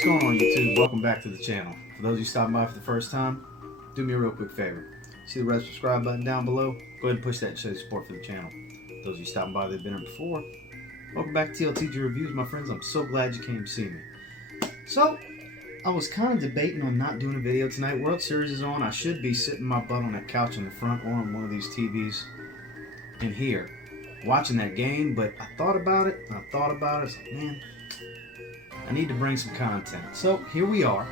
What's going on, YouTube? Welcome back to the channel. For those of you stopping by for the first time, do me a real quick favor. See the red subscribe button down below? Go ahead and push that and show your support for the channel. Those of you stopping by that have been here before, welcome back to TLTG Reviews, my friends. I'm so glad you came to see me. So, I was kind of debating on not doing a video tonight. World Series is on. I should be sitting my butt on that couch in the front or on one of these TVs in here watching that game, but I thought about it, and I thought about it. I was like, man, I need to bring some content. So here we are.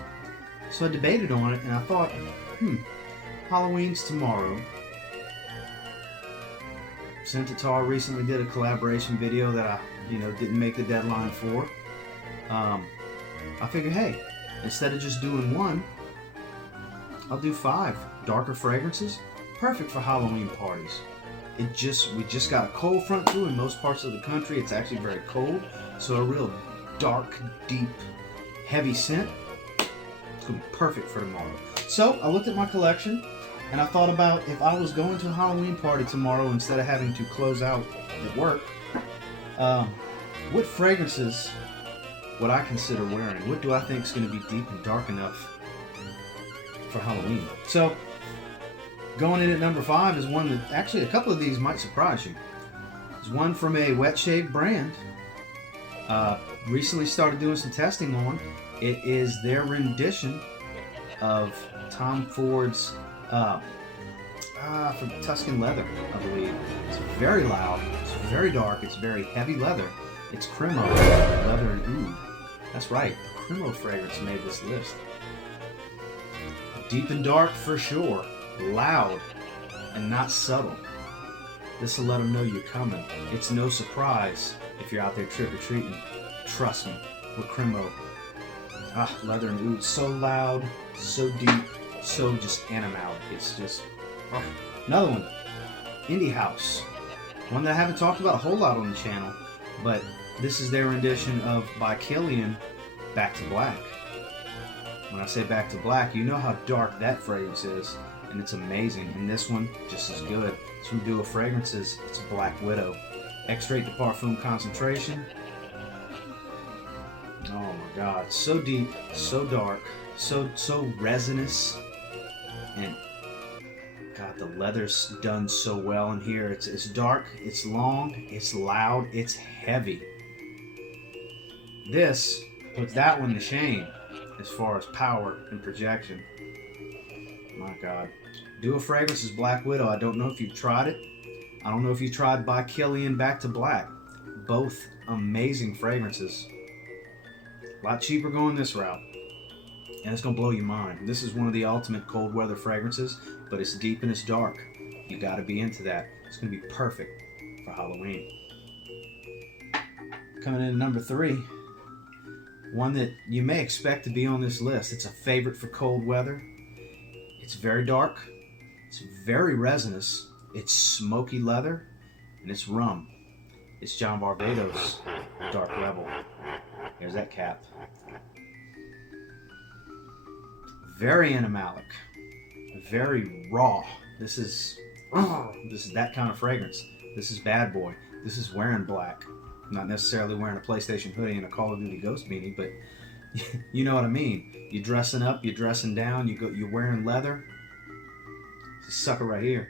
So I debated on it, and I thought, Halloween's tomorrow. Centaur recently did a collaboration video that I, didn't make the deadline for. I figured, hey, instead of just doing one, I'll do 5 darker fragrances, perfect for Halloween parties. We just got a cold front through in most parts of the country. It's actually very cold, so a real dark, deep, heavy scent. It's gonna be perfect for tomorrow. So I looked at my collection and I thought about if I was going to a Halloween party tomorrow instead of having to close out at work, what fragrances would I consider wearing? What do I think is going to be deep and dark enough for Halloween? So going in at number 5 is one that actually a couple of these might surprise you. There's one from a wet shave brand. Recently started doing some testing on. It is their rendition of Tom Ford's from Tuscan Leather, I believe. It's very loud, it's very dark, it's very heavy leather. It's Cremo Leather Oud. That's right, Cremo fragrance made this list. Deep and dark for sure, loud and not subtle. This will let them know you're coming. It's no surprise if you're out there trick-or-treating. Trust me, with Cremo. Leather and Oud, so loud, so deep, so just animalic. It's just... Another one, Indie House. One that I haven't talked about a whole lot on the channel, but this is their rendition of, by Kilian, Back to Black. When I say Back to Black, you know how dark that fragrance is, and it's amazing. And this one, just as good. It's from Duo Fragrances. It's Black Widow. Extrait de Parfum concentration. Oh my God, so deep, so dark, so resinous, and God, the leather's done so well in here. It's dark, it's long, it's loud, it's heavy. This puts that one to shame as far as power and projection. My God. Duo Fragrances Black Widow. I don't know if you've tried it. I don't know if you tried by Kilian Back to Black. Both amazing fragrances. A lot cheaper going this route. And it's going to blow your mind. This is one of the ultimate cold weather fragrances, but it's deep and it's dark. You got to be into that. It's going to be perfect for Halloween. Coming in at number 3. One that you may expect to be on this list. It's a favorite for cold weather. It's very dark. It's very resinous. It's smoky leather. And it's rum. It's John Varvatos Dark Rebel. There's that cap. Very animalic. Very raw. This is that kind of fragrance. This is bad boy. This is wearing black. Not necessarily wearing a PlayStation hoodie and a Call of Duty Ghost beanie, but you know what I mean. You're dressing up, you're dressing down, you're wearing leather. This sucker right here,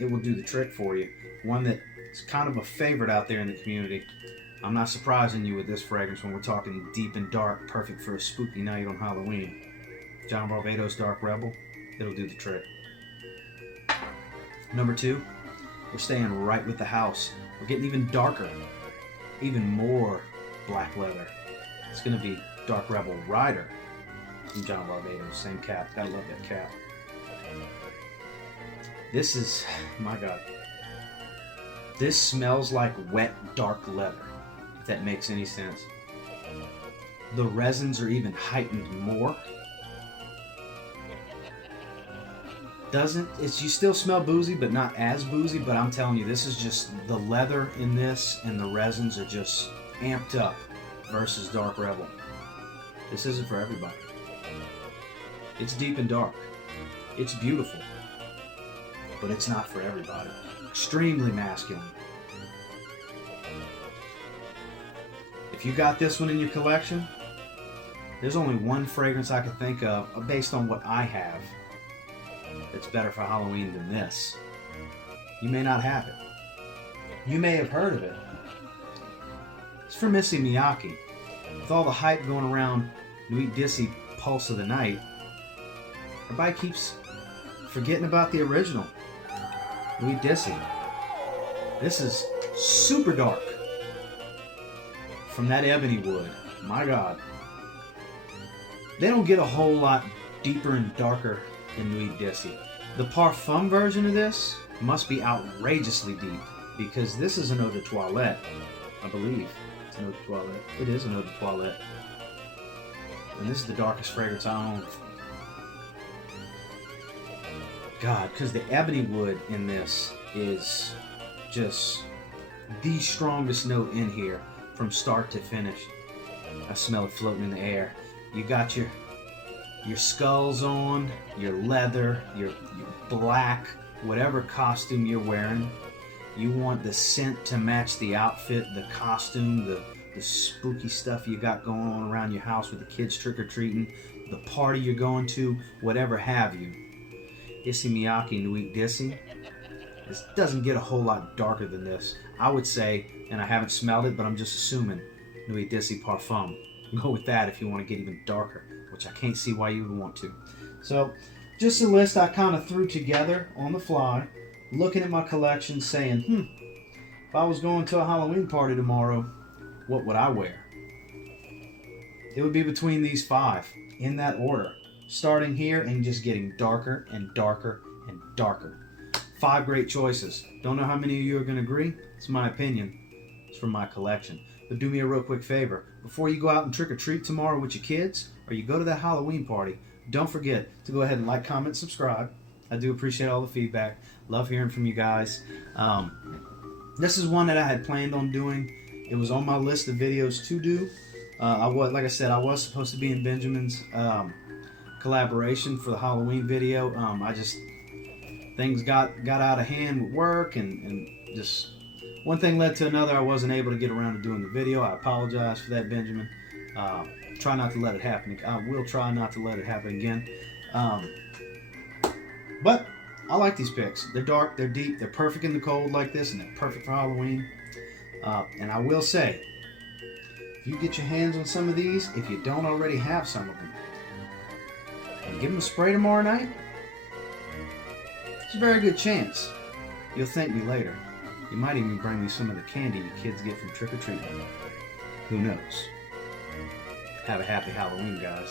it will do the trick for you. One that is kind of a favorite out there in the community. I'm not surprising you with this fragrance when we're talking deep and dark, perfect for a spooky night on Halloween. John Varvatos Dark Rebel, it'll do the trick. Number 2, we're staying right with the house. We're getting even darker, even more black leather. It's going to be Dark Rebel Rider from John Varvatos. Same cap. Gotta love that cap. This is, my God. This smells like wet, dark leather, if that makes any sense. The resins are even heightened more. You still smell boozy, but not as boozy, but I'm telling you, this is just the leather in this and the resins are just amped up versus Dark Rebel. This isn't for everybody. It's deep and dark. It's beautiful, but it's not for everybody. Extremely masculine. If you got this one in your collection, There's only one fragrance I could think of, based on what I have, that's better for Halloween than this. You may not have it. You may have heard of it. It's from Issey Miyake. With all the hype going around Nuit Issey Pulse of the Night, everybody keeps forgetting about the original Nuit Issey. This is super dark from that ebony wood. My God. They don't get a whole lot deeper and darker than Nuit Issey. The Perfume version of this must be outrageously deep, because this is an eau de toilette, I believe. It's an eau de toilette. It is an eau de toilette. And this is the darkest fragrance I own. God, because the ebony wood in this is just the strongest note in here from start to finish. I smell it floating in the air. You got your skulls on, your leather, your black, whatever costume you're wearing. You want the scent to match the outfit, the costume, the spooky stuff you got going on around your house with the kids trick-or-treating, the party you're going to, whatever have you. Issey Miyake Nuit Issey. This doesn't get a whole lot darker than this. I would say, and I haven't smelled it, but I'm just assuming, Nuit Issey Parfum. Go with that if you want to get even darker, which I can't see why you would want to. So, just a list I kind of threw together on the fly, looking at my collection, saying, if I was going to a Halloween party tomorrow, what would I wear? It would be between these 5, in that order. Starting here and just getting darker and darker and darker. 5 great choices. Don't know how many of you are going to agree. It's my opinion. It's from my collection. But do me a real quick favor. Before you go out and trick-or-treat tomorrow with your kids, or you go to that Halloween party, don't forget to go ahead and like, comment, subscribe. I do appreciate all the feedback. Love hearing from you guys. This is one that I had planned on doing. It was on my list of videos to do. Like I said, I was supposed to be in Benjamin's collaboration for the Halloween video. Things got out of hand with work, and just one thing led to another. I wasn't able to get around to doing the video. I apologize for that, Benjamin. Try not to let it happen. I will try not to let it happen again. But I like these picks. They're dark, they're deep, they're perfect in the cold like this, and they're perfect for Halloween. And I will say, if you get your hands on some of these, if you don't already have some of them, and give them a spray tomorrow night, it's a very good chance you'll thank me later. You might even bring me some of the candy you kids get from trick-or-treating. Who knows? Have a happy Halloween, guys.